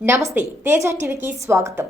నమస్తే, తేజ టీవీకి స్వాగతం.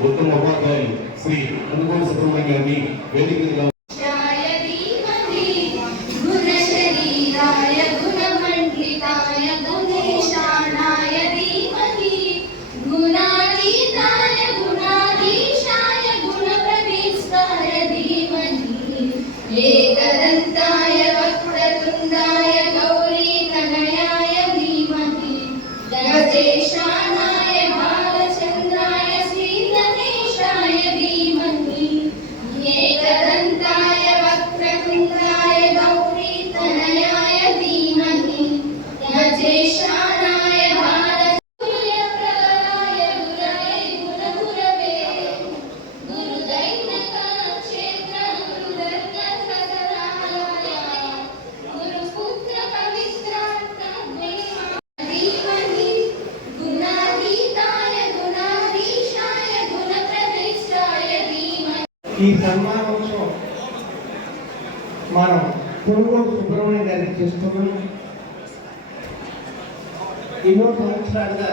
ఉత్తమ ఉపాధ్యాయులు శ్రీ అనుగోలు సుబ్రహ్మణ్య గారిని వేదిక మీద ఈ సన్మానోత్సవం మనం కొనుగోలు సుబ్రహ్మణ్యం గారికి చేస్తున్నాం. ఎన్నో సంవత్సరాలుగా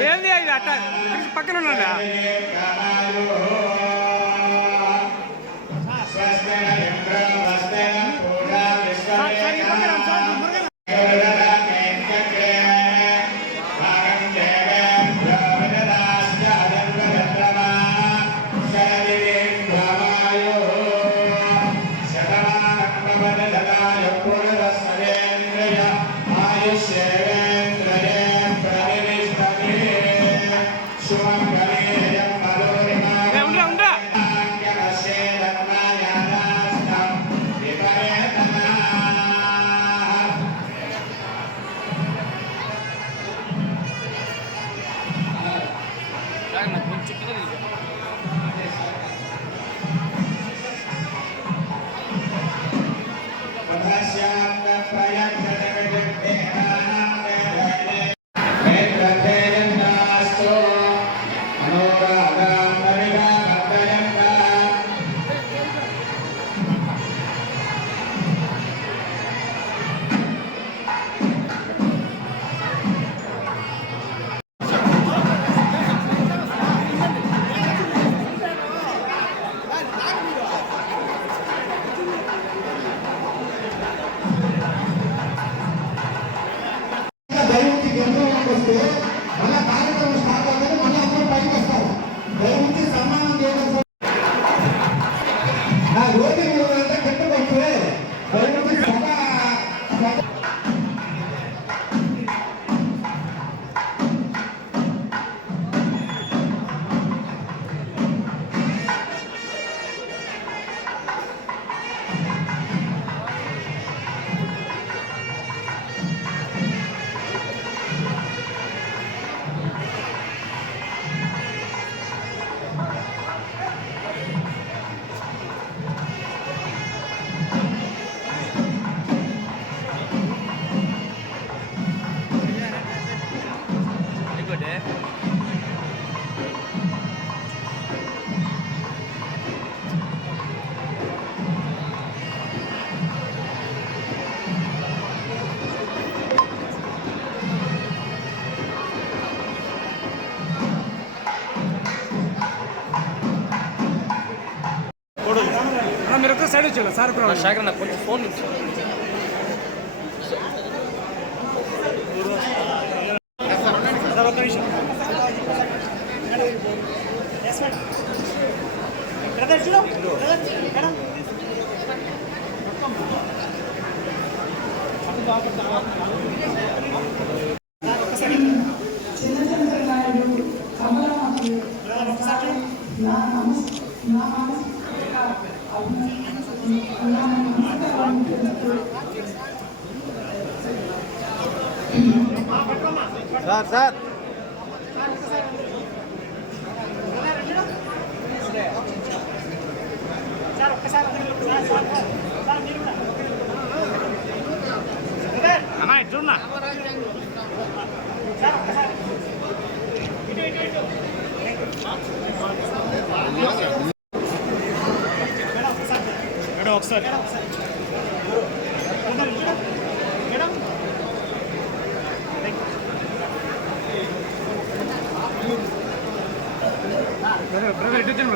ఏంది అది అట్ట పక్కన ఉన్నాడా ఉండరా మీరు ఒక్క సైడ్ వచ్చారు సార్ శేఖర్ నాకు కొంచెం ఫోన్ సార్ ఒక్క నిమిషం సార్ సార్ అన్నా చూడన్నా మేడం ఒకసారి బ్రదర్ ఎటు వచ్చాను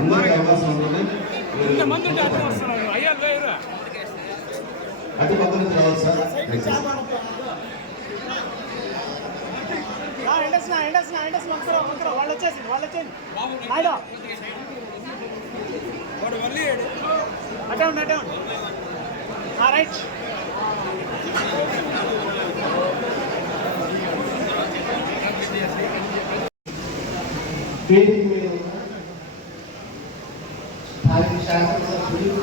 అందరికీ అవకాశం ఉంటుంది. ఇంతమంది ఉంటే అర్థం వస్తున్నారు అయ్యారు వేరు అటు పక్క నుంచి రావాలి సార్. వాళ్ళు వచ్చేసి అటౌండ్ రైట్ వేదిక మీద ఉన్న స్థానిక శాసనసభ్యులు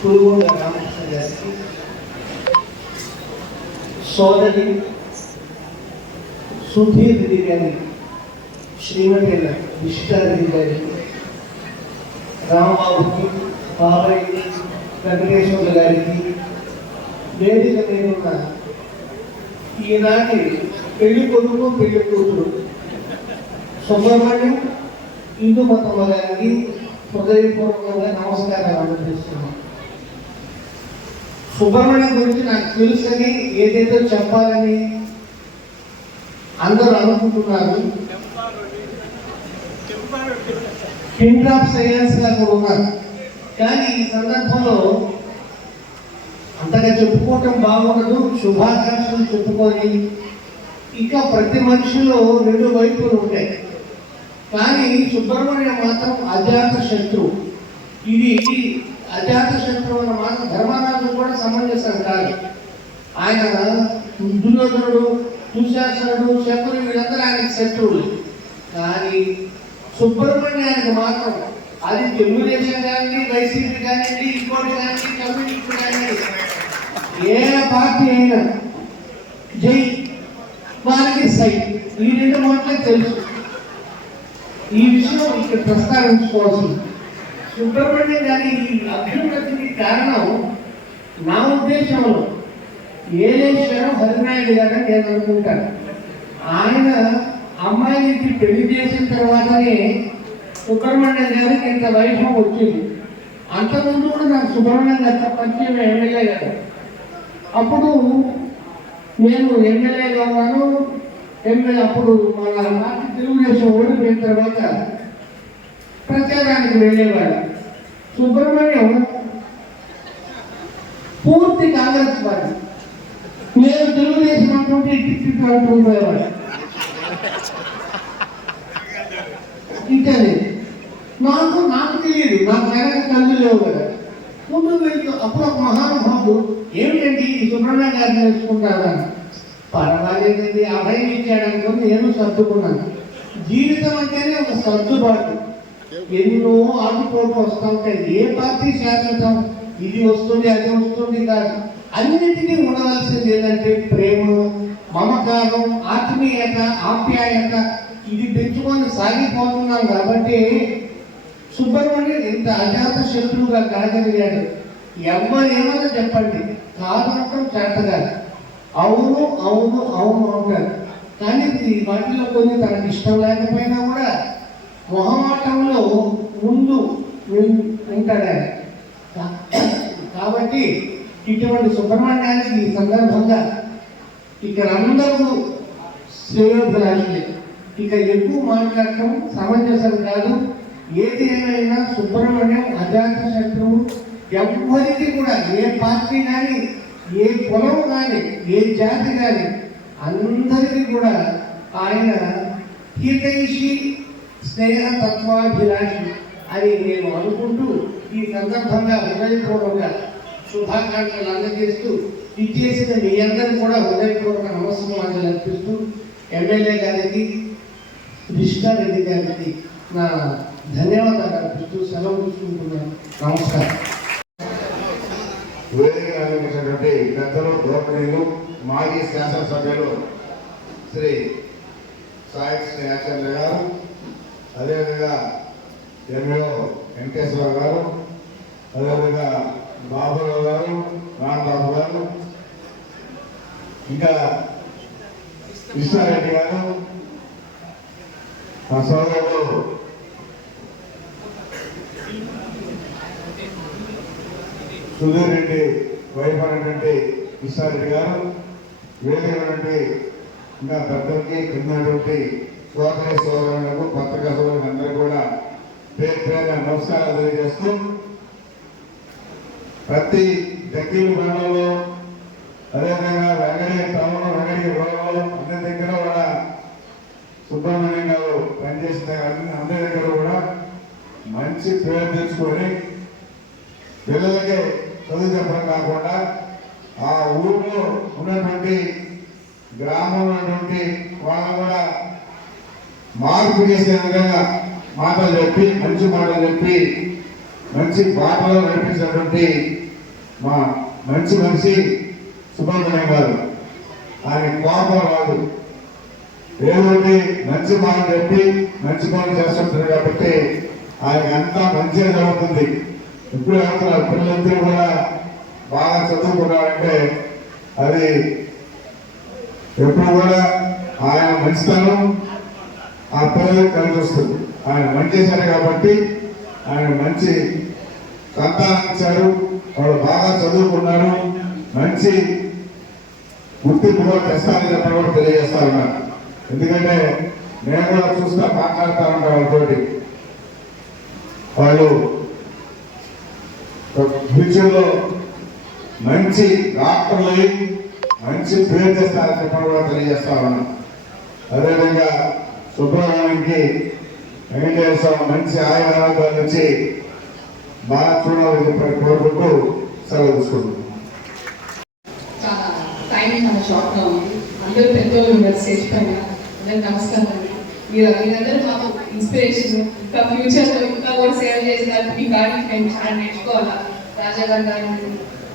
పురుగోడ రామకృష్ణ గారికి, సోదరి సుధీర్ రెడ్డి గారి, శ్రీమతి విశిష్టారెడ్డి గారికి, రాంబాబుకి, బాబాయ్ వెంకటేశ్వర గారికి, వేదిక మీద ఉన్న ఈనాటి పెళ్లి కొడుకు పెళ్లి కూతురు సుబ్రహ్మణ్యం హిందూ మతం గారికి హృదయపూర్వకంగా నమస్కారాలు అందజేస్తున్నాం. సుబ్రహ్మణ్యం గురించి నాకు తెలుసని ఏదైతే చెప్పాలని అందరూ అనుకుంటున్నారు. కింగ్ ఆఫ్ సైలెన్స్ గా కూడా ఉన్నారు. కానీ ఈ సందర్భంలో అంతగా చెప్పుకోవటం బాగుండదు. శుభాకాంక్షలు చెప్పుకొని ఇంకా ప్రతి మనిషిలో రెండు వైపులు ఉంటాయి. కానీ సుబ్రహ్మణ్యం మాత్రం అజాత శత్రువు. ఇది అజాత శత్రువు అన్న మాట ధర్మరాజు కూడా సమంజసం కాదు. ఆయన దుర్యోధనుడు, దుశ్శాసనుడు, శకుని వీళ్ళందరూ ఆయనకి శత్రువులు. కానీ సుబ్రహ్మణ్యానికి మాత్రం అది తెలుగుదేశం కానీ, వైసీపీ కానివ్వండి, ఇంకోటి కానీ, కమ్యూనిస్ట్ కానివ్వండి, ఏ పార్టీ అయినా జై వారికి సై, ఈ రెండు మాటలే తెలుసు. ఈ విషయం ఇక్కడ ప్రస్తావించుకోవాల్సింది. సుబ్రహ్మణ్యం గారి ఈ అభ్యున్నతికి కారణం నా ఉద్దేశంలో ఏలేశ్వరం హరినాయుడు గారు నేను అనుకుంటాను. ఆయన అమ్మాయికి పెళ్లి చేసిన తర్వాతనే సుబ్రహ్మణ్యం గారికి ఇంత వైభవం వచ్చింది. అంతకుముందు కూడా నాకు సుబ్రహ్మణ్యం గారితో పరిచయం ఎమ్మెల్యే గారు. అప్పుడు నేను ఎమ్మెల్యేగా ఉన్నాను. అప్పుడు మన పార్టీ తెలుగుదేశం ఓడిపోయిన తర్వాత ప్రచారానికి వెళ్ళేవాడు. సుబ్రహ్మణ్యం పూర్తి కాంగ్రెస్ పార్టీ, నేను తెలుగుదేశం అనుకుంటే టికెట్ అంటుకుపోయేవాడు. ఇంకా నాకు తెలియదు, నాకు వెనక కళ్ళు లేవు కదా. ముందు వెళ్తూ అప్పుడు ఒక మహానుభావుడు ఏమిటండి సుబ్రహ్మణ్యం గారిని నేర్చుకుంటారా, పర్వాలేదండి అభయం ఇచ్చాడనుకుని నేను సర్దుకున్నాను. జీవితం అంటేనే ఒక సర్దుబాటు. ఎన్నో ఆటుపోటు వస్తూ ఉంటాయి. ఏ పార్టీ శాశ్వతం, ఇది వస్తుంది అది వస్తుంది కాదు. అన్నిటికీ ఉండవలసింది ఏంటంటే ప్రేమ, మమకారం, ఆత్మీయత, ఆప్యాయత. ఇది పెంచుకొని సాగిపోతున్నాం. కాబట్టి సుబ్రహ్మణ్యం ఇంత అజాత శత్రువుగా కలగలిగాడు. ఎవరు ఏమన్నా చెప్పండి, కాదనటం చేతగాదు. అవును అవును అవును అంటారు. కానీ ఈ వాటిలో కొన్ని తనకు ఇష్టం లేకపోయినా కూడా మొహమాటంలో ముందు ఉంటాడు ఆయన. కాబట్టి ఇటువంటి సుబ్రహ్మణ్యానికి ఈ సందర్భంగా ఇక్కడ అందరూ శ్రేయోభిలాషులే. ఇక ఎక్కువ మాట్లాడటం సమంజసం కాదు. ఏది ఏమైనా సుబ్రహ్మణ్యం అజాత శత్రువు. ఎవ్వరికి కూడా ఏ పార్టీ కానీ, ఏ కులం కానీ, ఏ జాతి కానీ అందరికీ కూడా ఆయన హితైషి స్నేహతత్వాభిలాషి అని నేను అనుకుంటూ ఈ సందర్భంగా హృదయపూర్వకంగా శుభాకాంక్షలు అందజేస్తూ ఇచ్చేసిన మీ అందరూ కూడా హృదయపూర్వక నమస్కారాలు అర్పిస్తూ ఎమ్మెల్యే గారికి, కృష్ణారెడ్డి గారికి నా ధన్యవాదాలు అర్పిస్తూ సెలవు తీసుకుంటున్నాను. నమస్కారం. వేదిక ఆలోచించినటువంటి పెద్దలు, గౌరవనీయులు, మాజీ శాసనసభ్యులు శ్రీ సాయి శ్రీయాచంద్ర గారు, అదేవిధంగా ఎంఏఓ వెంకటేశ్వర గారు, అదేవిధంగా బాబురావు గారు, రాంబాబు గారు, ఇంకా కృష్ణారెడ్డి గారు, మా సోదరుడు సుధీర్ రెడ్డి వైఫ్ అయినటువంటి కృష్ణారెడ్డి గారు, వేదికైనటువంటి ఇంకా పెద్దలకి, కిందటువంటి సోదరి సోదరులకు, పత్రికా సోదరులకు అందరూ కూడా పేరు పేరుగా నమస్కారాలు తెలియజేస్తూ, ప్రతి దగ్గర మండలంలో, అదేవిధంగా వెంకటగిరి టౌన్, వెంకటగిరి రోడ్లో అన్ని దగ్గర కూడా సుబ్రహ్మణ్యం గారు పనిచేసిన అందరి దగ్గర కూడా మంచి పేరు తెచ్చుకొని పిల్లలకి చదువు చెప్పడం కాకుండా ఆ ఊరిలో ఉన్నటువంటి గ్రామంలో ఉన్నటువంటి వాళ్ళని కూడా మార్పు చేసే విధంగా మాటలు చెప్పి, మంచి మాటలు చెప్పి, మంచి పాటలు నడిపించినటువంటి మా మంచి మనిషి సుబ్రహ్మణ్యం గారు. ఆయన కోపం రాదు, ఏదోటి మంచి మాట చెప్పి మంచి పనులు చేస్తుంటారు కాబట్టి ఆయనకి అంతా మంచిగా జరుగుతుంది. ఇప్పుడు ఏమంటున్నారు, పిల్లలందరూ కూడా బాగా చదువుకున్నారంటే అది ఎప్పుడు కూడా ఆయన మంచితనం ఆ పిల్లలకు కలిసి వస్తుంది. ఆయన మంచి చేశారు కాబట్టి ఆయన మంచి సంతానం ఇచ్చారు, వాళ్ళు బాగా చదువుకున్నారు, మంచి గుర్తింపు కూడా తెస్తారని చెప్పడం కూడా తెలియజేస్తా ఉన్నారు. ఎందుకంటే నేను కూడా చూస్తా, మాట్లాడుతూ ఉంటాను వాళ్ళతోటి. వాళ్ళు ఫ్యూచర్లో మంచి డాక్టర్లు అయ్యి మంచి పేరు తెస్తారని చెప్పడం కూడా తెలియజేస్తా ఉన్నాను. అదేవిధంగా సుబ్రహ్మణ్యానికి వెంకటేశ్వర స్వామి మంచి ఆయుధాల నుంచి బాగా చూడాలని కోరుకుంటూ సెలవు తీసుకుంటున్నాను. చాలా టైమింగ్ మన షార్ట్గా ఉంది. అందరూ పెద్దోళ్ళు ఉన్నారు స్టేజ్ పైన. అందరికి నమస్కారం అండి. మీరందరూ మాకు ఇన్స్పిరేషన్. ఇంకా ఫ్యూచర్లో ఇంకా కూడా సేవ చేసినారు. మీ కానీ మేము చాలా నేర్చుకోవాలా. రాజా గారు కానీ,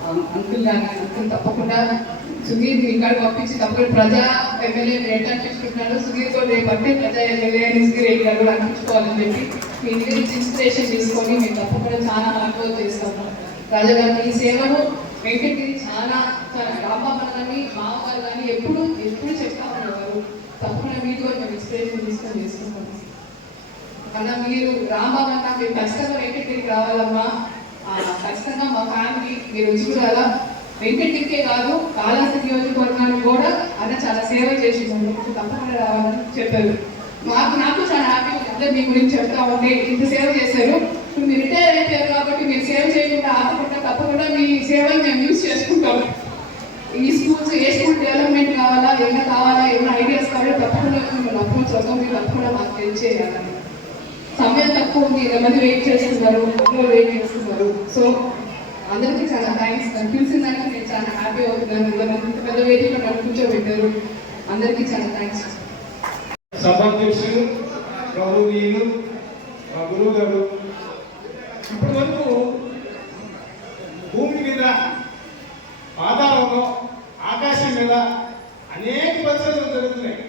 అంకుల్ కానీ, అంకుల్ తప్పకుండా సుధీర్ ఇక్కడ పంపించి తప్పకుండా ప్రజా ఎమ్మెల్యే రేట్ అనిపించుకుంటున్నారు. సుధీర్ కూడా రేపు అంటే ప్రజా ఎమ్మెల్యే అని సుధీర్ రెడ్డి గారు కూడా అనిపించుకోవాలని చెప్పి మీ దగ్గర నుంచి ఇన్స్పిరేషన్ తీసుకొని మేము తప్పకుండా చాలా హార్డ్ వర్క్ చేస్తాము. రాజా గారి ఈ సేవను వెంకటగిరి చాలా రాంబాబు కానీ, మామగారు కానీ ఎప్పుడు చెప్తా ఉండేవారు. తప్పకుండా మీరు కూడా మేము ఇన్స్పిరేషన్ తీసుకొని చేసుకుంటాం. అన్నా మీరు రాంబాబు అన్నా మీరు ఖచ్చితంగా వెంకటగిరికి రావాలమ్మా, ఖచ్చితంగా మా ఫ్యామిలీ మీరు చూడాలా. వెంకటగిరికే కాదు, కాళహస్తి నియోజకవర్గానికి కూడా అన్న చాలా సేవ చేసిందండి. తప్పకుండా రావాలని చెప్పారు. నాకు చాలా హ్యాపీ. అందరూ మీ గురించి చెప్తా ఉంటే ఇంత సేవ చేశారు. ఇప్పుడు మీరు రిటైర్ అయిపోయారు కాబట్టి మీరు సేవ చేయకుండా ఆపకుండా తప్పకుండా మీ సేవలు మేము యూజ్ చేసుకుంటాం. ఈ స్కూల్స్ ఏ స్కూల్ డెవలప్మెంట్ కావాలా, ఏమైనా కావాలా, ఏమైనా ఐడియాస్ కావాలో తప్పకుండా మేము అప్రోచ్ అవుతాం. మీరు తప్పకుండా మాకు తెలియజేయాలని. సమయం తక్కువ ఉంది, 20 మంది వెయిట్ చేస్తున్నారు, వెయిట్ చేస్తున్నారు. సో అందరికీ చాలా థ్యాంక్స్. పిలిచిన దానికి నేను చాలా హ్యాపీ అవుతున్నాను. ఇంత పెద్ద వేదికలో నన్ను కూర్చోబెట్టారు. అందరికీ చాలా థ్యాంక్స్. సభాధ్యక్షులు, గౌరవనీయులు, మా గురువు గారు, ఇప్పటి వరకు భూమి మీద, పాతాళంలో, ఆకాశం మీద అనేక పరిశోధనలు జరుగుతున్నాయి.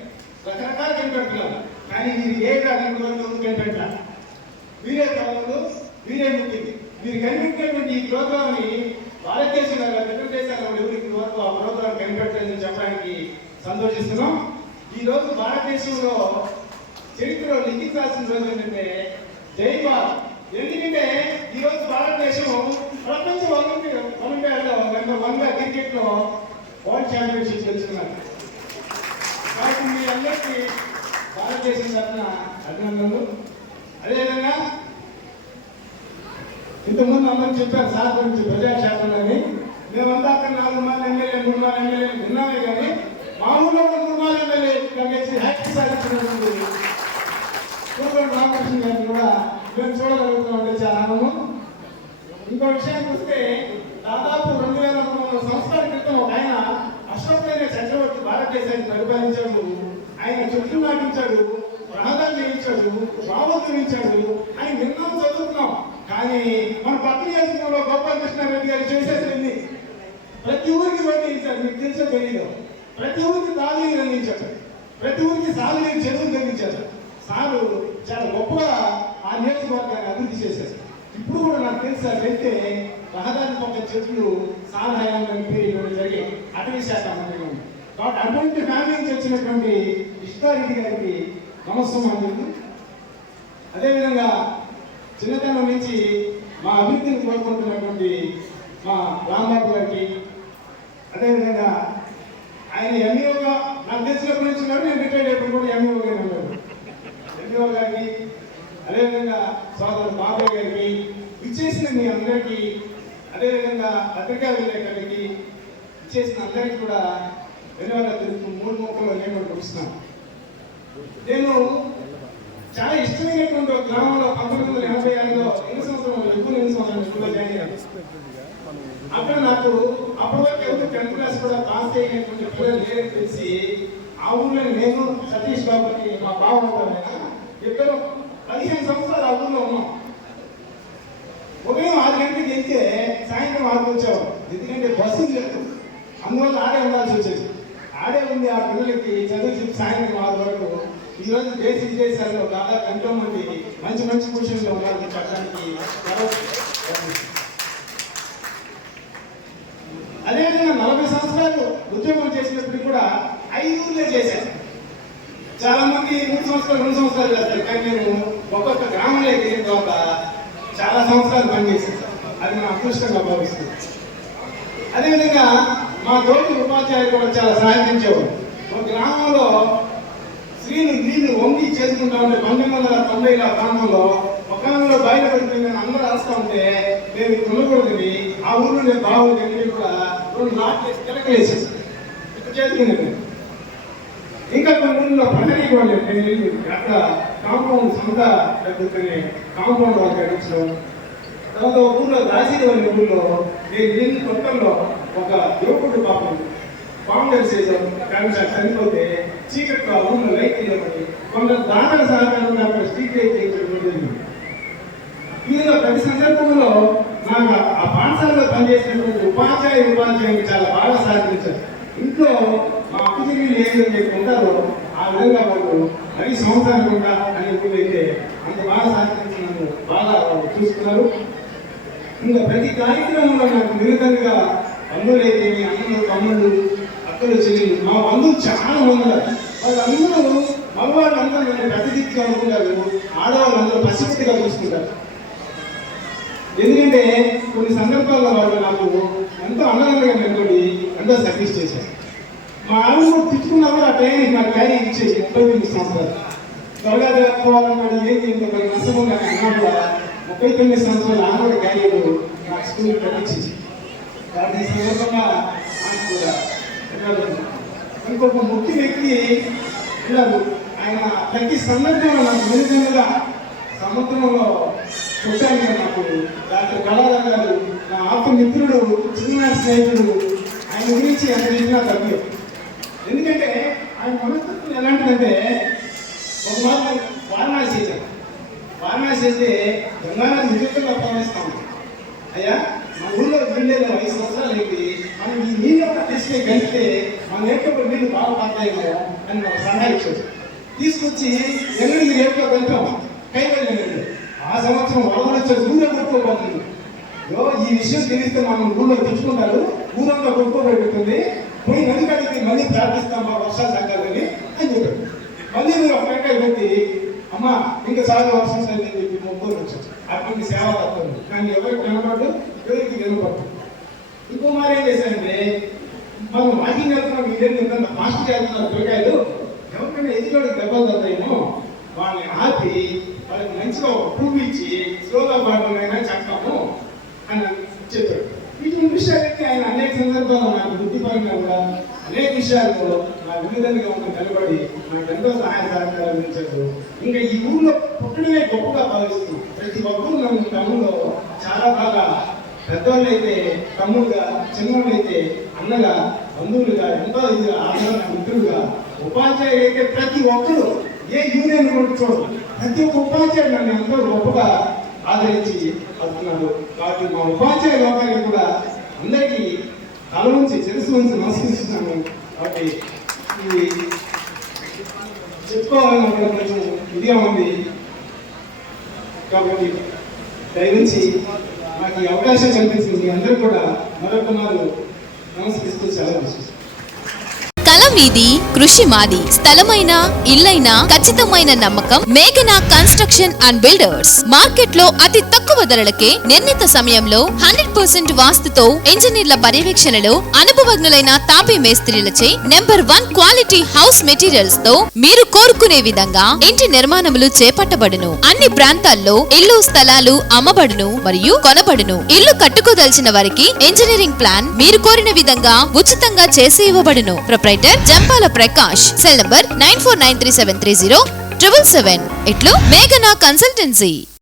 రకరకాలు కనిపెడుతున్నారు. కానీ ఇది ఏ కాదు, ఇప్పటి వరకు కనిపెట్టాలి. వీరే తలములు, వీరే ముఖ్యం. మీరు కనిపెట్టినటువంటి ఈ ప్రోగ్రామ్ని భారతదేశంలో ఇతర దేశాల్లో ఎవరికి వరకు ఆ ప్రోగ్రాం కనిపెట్టలేదని చెప్పడానికి సంతోషిస్తున్నాం. ఈ రోజు భారతదేశంలో చరిత్రలో లిఖించాల్సిన రోజు ఏంటంటే జై భారత్. ఎందుకంటే ఈ రోజు భారతదేశం ప్రపంచ ఒలింపియాడ్లో నెంబర్ 1గా క్రికెట్లో వరల్డ్ ఛాంపియన్షిప్ గెలుచుకున్నారు. కాబట్టి మీ అందరికీ భారతదేశం తరఫున అభినందనలు. అదేవిధంగా ఇంతకుముందు అందరూ చెప్పారు సార్ గురించి ప్రజాక్షేత్రాలని. మేమంతా అక్కడ 4 మంది ఎమ్మెల్యే 3 మంది ఎమ్మెల్యే విన్నామే కానీ మామూలుగా 3 మంది ఎమ్మెల్యే కలిసి హ్యాపీ సాధించినటువంటి రామకృష్ణ గారిని కూడా మేము చూడగలుగుతామంటే చాలా ఆనందం. ఇంకో విషయానికి వస్తే దాదాపు 2300 సంవత్సరాల క్రితం ఒక ఆయన అశోక్ అనే చక్రవర్తి భారతదేశాన్ని పరిపాలించాడు. ఆయన చెట్లు నాటించాడు, రహదారులు నిర్మించాడు, రావత్ నిర్మించాడు అని విన్నాం, చదువుతున్నాం. కానీ మన పత్రికలో గోపాలకృష్ణారెడ్డి గారు చేసేది ప్రతి ఊరికి రోడ్డు వేయించారు. మీకు తెలిసే తెలియదు. ప్రతి ఊరికి తాగునీరు అందించారు, ప్రతి ఊరికి సాగునీరు చెరువులు నిర్మించారు. సారు చాలా గొప్పగా ఆ నియోజకవర్గాన్ని అభివృద్ధి చేశారు. ఇప్పుడు కూడా నాకు తెలుసు సార్ వెళ్తే రహదారి పక్క చెట్లు సాధారణ పేరు జరిగే అటవీ శాఖ మంత్రిగా ఉంది. కాబట్టి అటువంటి ఫ్యామిలీ నుంచి వచ్చినటువంటి ఇష్టారెడ్డి గారికి నమస్కారం. అదేవిధంగా చిన్నతనం నుంచి మా అభివృద్ధిని కోరుకుంటున్నటువంటి మా రాంబాబు గారికి, అదేవిధంగా ఆయన ఎంఈఓగా నాకు తెలిసినప్పటి నుంచి ఉన్నారు. నేను రిటైర్డ్ అయినప్పుడు కూడా ఎంఈఓగా ఉన్నారు. ఎంఈఓ గారికి, అదేవిధంగా సోదరుడు బాబాయ్ గారికి, ఇచ్చేసిన మీ అందరికీ, అదేవిధంగా పత్రికా విలేకరులకి ఇచ్చేసిన అందరికీ కూడా ధన్యవాదాలు తెలుస్తూ 3 మొక్కలు నేను చూపిస్తున్నాను. నేను చాలా ఇష్టమైనటువంటి ఒక గ్రామంలో 1986లో 8 సంవత్సరాలు స్కూల్లో జాయిన్ అయ్యాను. అక్కడ నాకు అప్పటి వరకు ఎవరు 10th క్లాస్ కూడా పాస్ అయినటువంటి పిల్లలు లేరని తెలిసి ఆ ఊళ్ళో నేను సతీష్ బాబుకి మా బావ ఇద్దరు 15 సంవత్సరాలు ఆ ఊళ్ళో ఉన్నాం. ఉదయం 6 గంటలకు వెళ్తే సాయంత్రం 6 వచ్చేవారు. ఎందుకంటే బస్సు లేదు, అందువల్ల ఆడే ఉండాల్సి వచ్చేది. ఆడే ఉంది ఆ పిల్లలకి చదువు చెప్పి సాయంత్రం 6 వరకు. ఈరోజు బేసిక్ దేశాల్లో దాదాపు ఎంతో మంది మంచి మంచి పొజిషన్లో ఉండాలని చెప్పడానికి. అదేవిధంగా 40 సంవత్సరాలు ఉద్యోగం చేసినప్పటికీ కూడా 5 ఊర్లే చేశాను. చాలా మంది 3 సంవత్సరాలు 2 సంవత్సరాలు చేస్తారు, కానీ నేను ఒక్కొక్క గ్రామంలో ఎదిగిన తర్వాత చాలా సంవత్సరాలు పనిచేశాను. అది నా అదృష్టంగా భావిస్తుంది. అదేవిధంగా మా తోటి ఉపాధ్యాయులు కూడా చాలా సహాయించేవారు. ఒక గ్రామంలో స్త్రీలు నీళ్లు వంగి చేసుకుంటా ఉంటే 1990 ప్రాంతంలో ఒక బయటపడిపోయింది. అందరూ రాస్తా ఉంటే నేను కొనకూడదని ఆ ఊళ్ళో నేను బాగుంది కూడా 2 లాట్లు తిరగలేసేసి ఇప్పుడు చేసుకునేది. ఇంకా కొన్ని ఊళ్ళో ప్రజలకి వాళ్ళు అక్కడ కాంపౌండ్ సొంత పెద్దనే కాంపౌండ్ వాళ్ళు కట్టించడం. తర్వాత ఒక ఊళ్ళో రాజీవారి ఊళ్ళో నేను నీళ్ళు కొట్టంలో ఒక యువకుడు పాపం పాండర్ చేయడం కానీ చనిపోతే చీకట్లో ఊళ్ళో లైట్ ఇవ్వమని కొందరు దాతల సహకారంగా అక్కడ స్ట్రీట్ లైట్ చేయించడం. వీళ్ళ ప్రతి సందర్భంలో నాకు ఆ పాఠశాలలో పనిచేసినటువంటి ఉపాధ్యాయులు చాలా బాగా సహకరించారు. ఇంట్లో మా అక్కచెల్లి ఏదైతే ఉంటారో ఆ విధంగా వాళ్ళు మరీ సంవత్సరాలు కూడా అనే ఊళ్ళో అయితే అంత బాగా సహకరించినందుకు బాగా వాళ్ళు చూస్తున్నారు. ఇంకా ప్రతి కార్యక్రమంలో నాకు నిరంతరంగా బంధువులు అయితే అన్నలు తమ్ముళ్ళు అక్కలు చెల్లెలు మా బంధువులు చాలా మంది ఉన్నారు. వాళ్ళందరూ మగవాళ్ళందరూ నన్ను పెద్ద దిక్కుగా అనుకుంటారు, ఆడవాళ్ళందరూ పసిపిగా చూసుకుంటారు. ఎందుకంటే కొన్ని సందర్భాల్లో వాళ్ళు నాకు ఎంతో అన్నదండగా నిలబడి ఎంతో సర్వీస్ చేశారు. మా ఆవిడ కూడా తిట్టుకున్నాము. ఆ టైంకి నాకు క్యారీ ఇచ్చేసి 39 సంవత్సరాలు త్వరగా జరుపుకోవాలన్నాడు. ఏంటి ఇంత నష్టం కానీ అన్నా కూడా 39 సంవత్సరాలు ఆవిడ క్యారీలు నాకు స్కూల్ కట్టించింది. కాబట్టి ఈ సందర్భంగా నాకు కూడా ఇంకొక ముఖ్య వ్యక్తి పిల్లలు ఆయన ప్రతి సందర్భంలో నాకు నిజంగా సముద్రంలో చూడటానికి నాకు డాక్టర్ కళారావు గారు నా ఆత్మ మిత్రుడు, చిన్ననాటి స్నేహితుడు. ఆయన గురించి ఎంత చెప్పినా తగ్గు. ఎందుకంటే ఆయన మనస్తత్వం ఎలాంటిదంటే ఒక మాట వారణాసి చేశారు. వారణాసి చేస్తే గంగానది నిజంగా ప్రవహిస్తాము. అయ్యా మా ఊళ్ళో వెళ్ళేది 5 సంవత్సరాలు అయితే మనం ఈ నీళ్ళు ఒక తెచ్చి కలిపితే మన ఏర్పడి నీళ్ళు బాగా పడతాయేమో అని ఒక సలహా ఇచ్చాడు. తీసుకొచ్చి ఎన్నడికి రేపులో కలిపాము కైవల్యం. ఆ సంవత్సరం వరదలు వచ్చే ఊళ్ళో కొట్టుకోబోతుంది. ఈ విషయం తెలిస్తే మనం ఊళ్ళో తెచ్చుకుంటారు, ఊరంతా కొట్టుకోబెడుతుంది. పోయి నది కడిగి మళ్ళీ ప్రార్థిస్తాం వర్షాలు తగ్గాలని అని చెప్పాడు. మళ్ళీ మీరు ఒక వెంకాయ పెట్టి అమ్మ ఇంకా చాలా వర్షం సరిగ్గా చెప్పి మొక్కులు వచ్చారు. అటువంటి సేవ తప్పదు. కానీ ఎవరికి కనపడ్డు, ఎవరికి కనపడ్డు. ఇంకో మరి ఏం చేశారంటే, మనం వాకింగ్ వెళ్తున్నాం, మీరేం తింటాం, ఫాస్ట్గా వెళ్తున్నారు పిల్లకాయలు, ఎవరికైనా ఎదుటి దెబ్బలు తగ్గుతాయేమో వాళ్ళని ఆపి వాళ్ళకి మంచిగా ప్రూఫ్ ఇచ్చి స్లోగా పాడమైనా చెప్తాము అని చెప్పాడు. ఇటువంటి విషయాలకి ఆయన అనేక సందర్భాల్లో నాకు వృత్తిపరంగా కూడా అనేక విషయాల్లో నా విలువలుగా ఉన్న కలబడి నాకు ఎంతో సహాయ సహకారాలు అందించారు. ఇంకా ఈ ఊళ్ళో పుట్టడమే గొప్పగా భావిస్తున్నాం. ప్రతి ఒక్కరూ నన్ను తమ్ముళ్ళు చాలా బాగా, పెద్దవాళ్ళు అయితే తమ్ముడుగా, చిన్నవాళ్ళు అయితే అన్నగా, బంధువులుగా, ఎంతో ఇదిగా ఆదరణ మిత్రులుగా, ఉపాధ్యాయులు అయితే ప్రతి ఒక్కరు ఏ యూనియన్ కూడా చూడరు, ప్రతి ఒక్క ఉపాధ్యాయుడు నన్ను ఎంతో గొప్పగా ఆదరించి వస్తున్నారు. కాబట్టి మా ఉపాధ్యాయ లోకానికి కూడా అందరికీ తల నుంచి శిరస్సు నుంచి నమస్కరిస్తున్నాను. కాబట్టి ఇది చెప్పుకోవాలని ఒక కొంచెం ఇదిగా ఉంది. కాబట్టి దయవుంచి నాకు ఈ అవకాశం కల్పించింది అందరూ కూడా మరొక మారు నమస్కరిస్తూ సెలవు తీసుకుంటాను. కల మీది, కృషి మాది. స్థలమైన, ఇల్లైనా ఖచ్చితమైన నమ్మకం మేఘనా కన్స్ట్రక్షన్ అండ్ బిల్డర్స్. మార్కెట్ లో అతి తక్కువ ధరలకే నిర్ణీత సమయంలో 100% వాస్తుతో, ఇంజనీర్ల పర్యవేక్షణలో అనుభవజ్ఞులైన తాపీ మేస్త్రీలచే నెంబర్ 1 క్వాలిటీ హౌస్ మెటీరియల్స్ తో మీరు కోరుకునే విధంగా ఇంటి నిర్మాణములు చేపట్టబడును. అన్ని ప్రాంతాల్లో ఇల్లు స్థలాలు అమ్మబడును మరియు కొనబడును. ఇల్లు కట్టుకోదలిచిన వారికి ఇంజనీరింగ్ ప్లాన్ మీరు కోరిన విధంగా ఉచితంగా చేసి ఇవ్వబడును. Proprietor Jampala Prakash. Cell number 9493730777. ఇట్లు మేఘనా కన్సల్టెన్సీ.